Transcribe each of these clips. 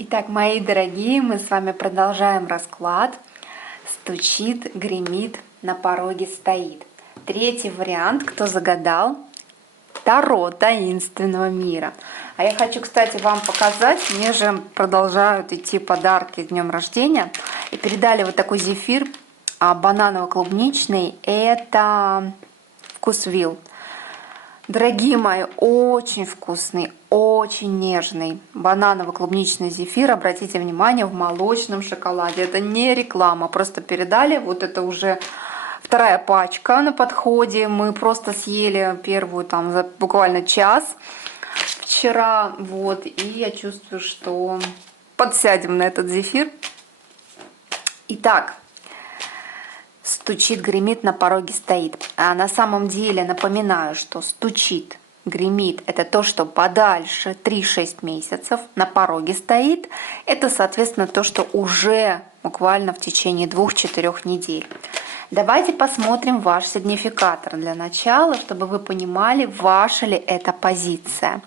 Итак, мои дорогие, мы с вами продолжаем расклад. Стучит, гремит, на пороге стоит. Третий вариант, кто загадал? Таро таинственного мира. А я хочу, кстати, вам показать, мне же продолжают идти подарки с днем рождения. И передали вот такой зефир бананово-клубничный. Это вкусвилл. Дорогие мои, очень вкусный, очень нежный бананово-клубничный зефир. Обратите внимание, в молочном шоколаде. Это не реклама, просто передали. Вот это уже вторая пачка на подходе. Мы просто съели первую там за буквально час вчера. Вот, и я чувствую, что подсядем на этот зефир. Итак, стучит, гремит, на пороге стоит. А на самом деле напоминаю, что стучит, гремит — это то, что подальше 3-6 месяцев, на пороге стоит. Это, соответственно, то, что уже буквально в течение 2-4 недель. Давайте посмотрим ваш сигнификатор для начала, чтобы вы понимали, ваша ли это позиция.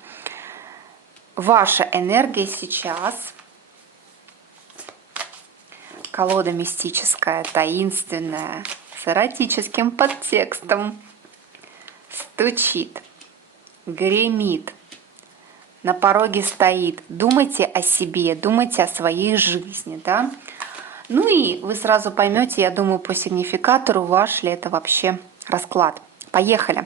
Ваша энергия сейчас. Колода мистическая, таинственная, с эротическим подтекстом. Стучит, гремит, на пороге стоит. Думайте о себе, думайте о своей жизни, да? Ну и вы сразу поймете, я думаю, по сигнификатору, ваш ли это вообще расклад. Поехали.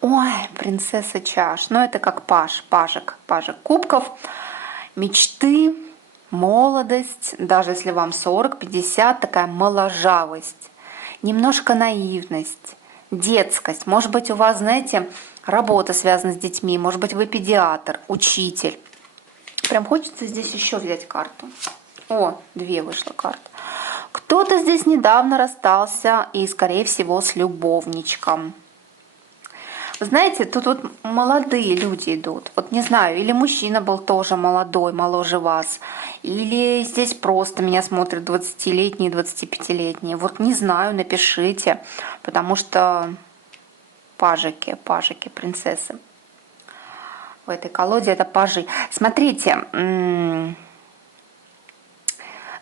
Ой, принцесса чаш. Ну это как пажик кубков, мечты, молодость, даже если вам 40-50, такая моложавость, немножко наивность, детскость. Может быть, у вас, знаете, работа связана с детьми, может быть, вы педиатр, учитель. Прям хочется здесь еще взять карту. О, 2 вышла карта. Кто-то здесь недавно расстался и, скорее всего, с любовничком. Вы знаете, тут вот молодые люди идут. Вот не знаю, или мужчина был тоже молодой, моложе вас, или здесь просто меня смотрят 20-летние, 25-летние. Вот не знаю, напишите, потому что пажики, принцессы. В этой колоде это пажи. Смотрите,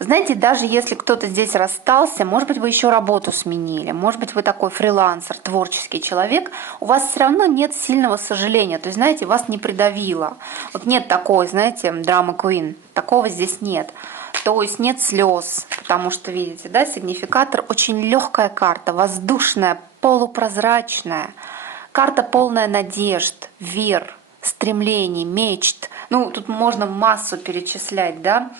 знаете, даже если кто-то здесь расстался, может быть, вы еще работу сменили, может быть, вы такой фрилансер, творческий человек, у вас все равно нет сильного сожаления, то есть, знаете, вас не придавило. Вот нет такой, знаете, драма Queen, такого здесь нет. То есть нет слез, потому что, видите, да, сигнификатор очень легкая карта, воздушная, полупрозрачная, карта полная надежд, вер, стремлений, мечт. Ну, тут можно массу перечислять, да.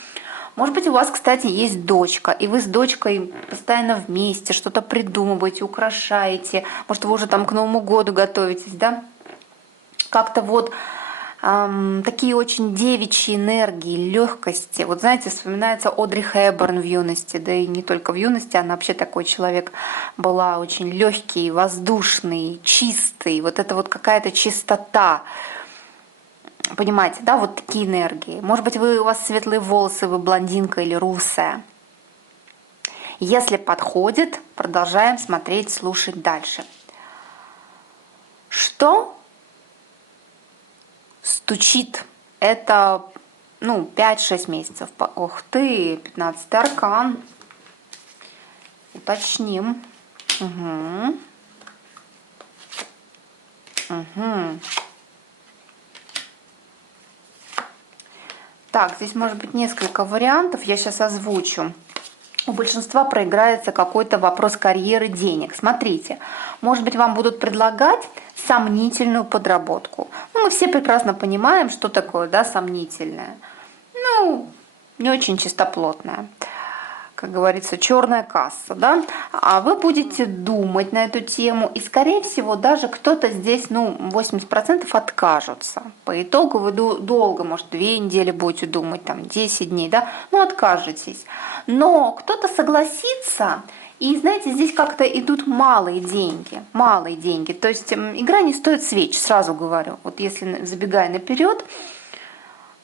Может быть, у вас, кстати, есть дочка, и вы с дочкой постоянно вместе что-то придумываете, украшаете. Может, вы уже там к Новому году готовитесь, да? Как-то вот такие очень девичьи энергии, легкости. Вот знаете, вспоминается Одри Хепберн в юности, да и не только в юности, она вообще такой человек была, очень легкий, воздушный, чистый. Вот это вот какая-то чистота. Понимаете, да, вот такие энергии. Может быть, у вас светлые волосы, вы блондинка или русая. Если подходит, продолжаем смотреть, слушать дальше. Что стучит? Это, 5-6 месяцев. Ух ты, 15-й аркан. Уточним. Угу. Так, здесь может быть несколько вариантов, я сейчас озвучу. У большинства проиграется какой-то вопрос карьеры, денег. Смотрите, может быть, вам будут предлагать сомнительную подработку. Мы все прекрасно понимаем, что такое, да, сомнительное. Не очень чистоплотное. Как говорится, черная касса, да, а вы будете думать на эту тему, и, скорее всего, даже кто-то здесь, 80% откажутся. По итогу вы долго, может, 2 недели будете думать, там, 10 дней, да, откажетесь. Но кто-то согласится, и, знаете, здесь как-то идут малые деньги, то есть игра не стоит свеч, сразу говорю, вот если забегая наперед.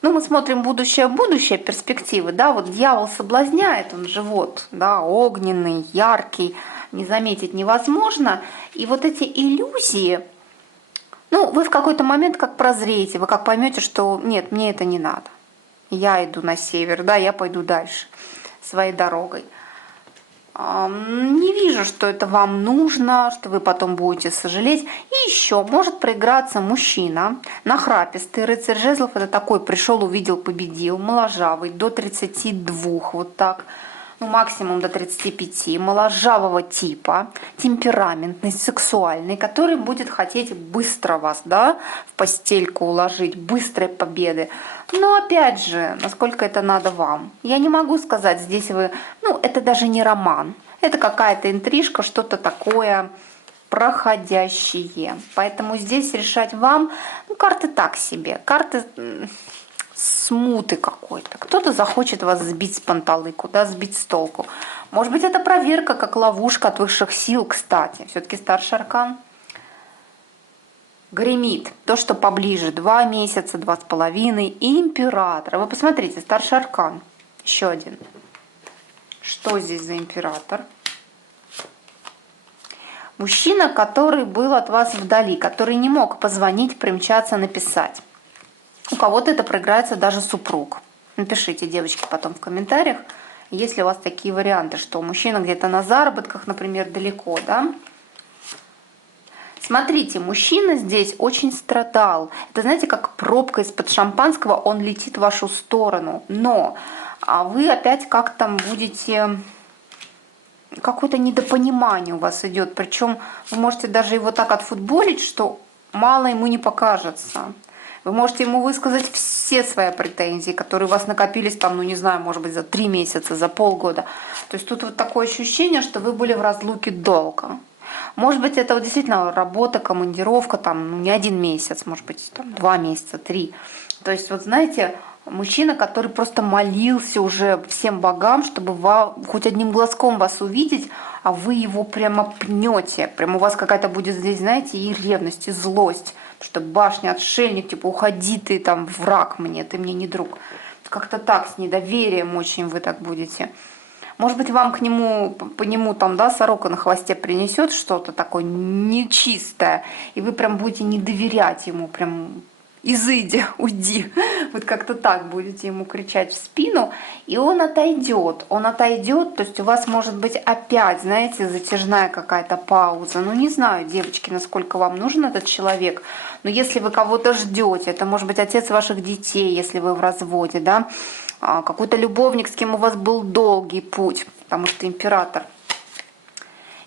Мы смотрим будущее, перспективы, да, вот дьявол соблазняет, он же да, огненный, яркий, не заметить невозможно. И вот эти иллюзии, вы в какой-то момент как прозреете, вы как поймете, что нет, мне это не надо. я иду на север, да, я пойду дальше своей дорогой. Не вижу, что это вам нужно, что вы потом будете сожалеть. И еще может проиграться мужчина, нахрапистый. Рыцарь жезлов — это такой: пришел, увидел, победил, моложавый, до 32, вот так, ну максимум до 35, моложавого типа, темпераментный, сексуальный, который будет хотеть быстро вас, да, в постельку уложить, быстрой победы. Но опять же, насколько это надо вам? Я не могу сказать, здесь вы, ну это даже не роман, это какая-то интрижка, что-то такое проходящее. Поэтому здесь решать вам, ну карты так себе, карты смуты какой-то. Кто-то захочет вас сбить с панталыку, да, сбить с толку. Может быть, это проверка, как ловушка от высших сил, кстати. Все-таки старший аркан гремит. То, что поближе, 2 месяца, 2,5. И император. Вы посмотрите, старший аркан. Еще один. Что здесь за император? Мужчина, который был от вас вдали, который не мог позвонить, примчаться, написать. У кого-то это проиграется даже супруг. Напишите, девочки, потом в комментариях, есть ли у вас такие варианты, что мужчина где-то на заработках, например, далеко, да? Смотрите, мужчина здесь очень страдал. Это, знаете, как пробка из-под шампанского, он летит в вашу сторону. Но вы опять как там будете... Какое-то недопонимание у вас идет. Причем вы можете даже его так отфутболить, что мало ему не покажется. Вы можете ему высказать все свои претензии, которые у вас накопились там, ну не знаю, может быть, за 3 месяца, за полгода. То есть тут вот такое ощущение, что вы были в разлуке долго. Может быть, это вот действительно работа, командировка, там, ну, не 1 месяц, может быть, там, 2 месяца, 3. То есть, вот знаете, мужчина, который просто молился уже всем богам, чтобы хоть одним глазком вас увидеть, а вы его прямо пнете. Прямо у вас какая-то будет здесь, знаете, и ревность, и злость. Что башня, отшельник, типа, уходи ты, там, враг мне, ты мне не друг. Как-то так, с недоверием очень вы так будете. Может быть, вам по нему там, да, сорока на хвосте принесет что-то такое нечистое, и вы прям будете не доверять ему, прям изыди, уйди. Вот как-то так будете ему кричать в спину, и он отойдет. Он отойдет, то есть у вас может быть опять, знаете, затяжная какая-то пауза. Ну, не знаю, девочки, насколько вам нужен этот человек, но если вы кого-то ждете, это может быть отец ваших детей, если вы в разводе, да, какой-то любовник, с кем у вас был долгий путь, потому что император.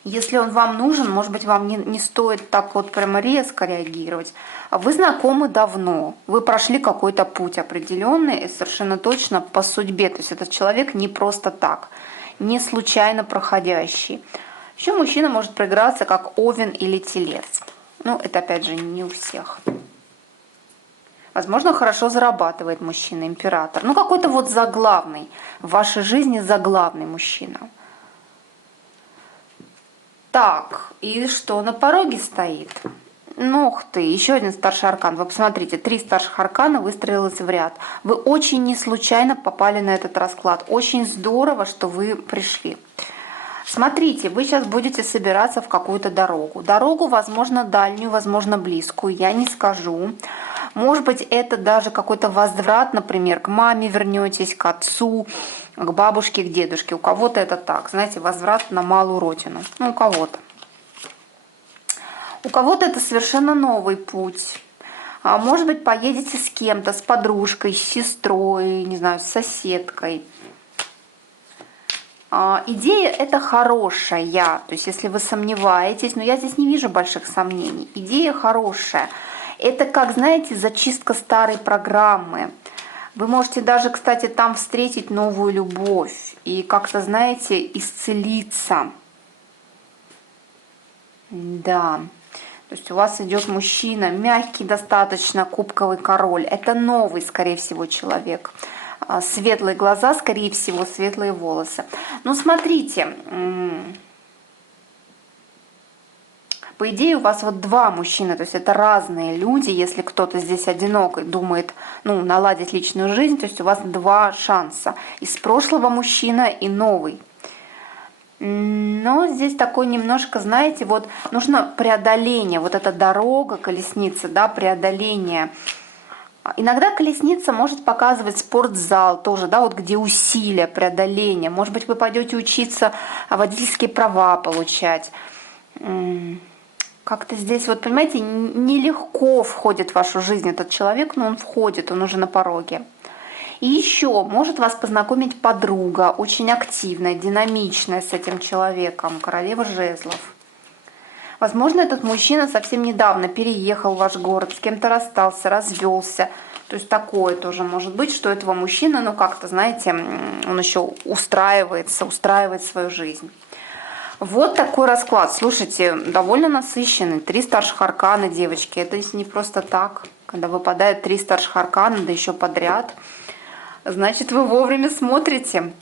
Если он вам нужен, может быть, вам не стоит так вот прямо резко реагировать. Вы знакомы давно, вы прошли какой-то путь определенный и совершенно точно по судьбе. То есть этот человек не просто так, не случайно проходящий. Еще мужчина может проиграться как Овен или Телец. Ну, это опять же не у всех. Возможно, хорошо зарабатывает мужчина, император. Ну, какой-то вот заглавный, в вашей жизни заглавный мужчина. Так, и что на пороге стоит? Ну, ух ты, еще один старший аркан. Вы посмотрите, 3 старших аркана выстроилось в ряд. Вы очень не случайно попали на этот расклад. Очень здорово, что вы пришли. Смотрите, вы сейчас будете собираться в какую-то дорогу. Дорогу, возможно, дальнюю, возможно, близкую, я не скажу. Может быть, это даже какой-то возврат, например, к маме вернетесь, к отцу, к бабушке, к дедушке. У кого-то это так, знаете, возврат на малую родину. Ну, у кого-то. У кого-то это совершенно новый путь. Может быть, поедете с кем-то, с подружкой, с сестрой, не знаю, с соседкой. Идея это хорошая, то есть если вы сомневаетесь, но я здесь не вижу больших сомнений. Идея хорошая. Это как, знаете, зачистка старой программы. Вы можете даже, кстати, там встретить новую любовь и как-то, знаете, исцелиться. Да. То есть у вас идет мужчина, мягкий достаточно, кубковый король. Это новый, скорее всего, человек. Светлые глаза, скорее всего, светлые волосы. Ну, смотрите, по идее у вас вот 2 мужчины, то есть это разные люди. Если кто-то здесь одинок и думает, ну, наладить личную жизнь, то есть у вас 2 шанса. Из прошлого мужчина и новый. Но здесь такой немножко, знаете, вот нужно преодоление, вот эта дорога, колесница, да, преодоление Иногда колесница может показывать спортзал тоже, да, вот где усилия, преодоление. Может быть, вы пойдете учиться водительские права получать. Как-то здесь, вот понимаете, нелегко входит в вашу жизнь этот человек, но он входит, он уже на пороге. И еще может вас познакомить подруга, очень активная, динамичная с этим человеком, королева жезлов. Возможно, этот мужчина совсем недавно переехал в ваш город, с кем-то расстался, развелся. То есть такое тоже может быть, что этого мужчины, ну как-то, знаете, он еще устраивает свою жизнь. Вот такой расклад. Слушайте, довольно насыщенный. 3 старших аркана, девочки. Это не просто так. Когда выпадает 3 старших аркана, да еще подряд, значит, вы вовремя смотрите.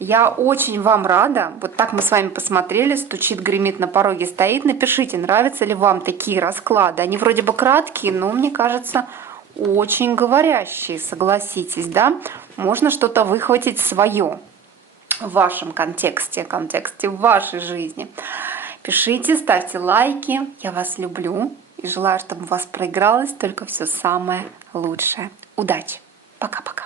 Я очень вам рада. Вот так мы с вами посмотрели. Стучит, гремит, на пороге стоит. Напишите, нравятся ли вам такие расклады. Они вроде бы краткие, но, мне кажется, очень говорящие, согласитесь, да? Можно что-то выхватить свое в вашем контексте в вашей жизни. Пишите, ставьте лайки. Я вас люблю и желаю, чтобы у вас проигралось только все самое лучшее. Удачи! Пока-пока!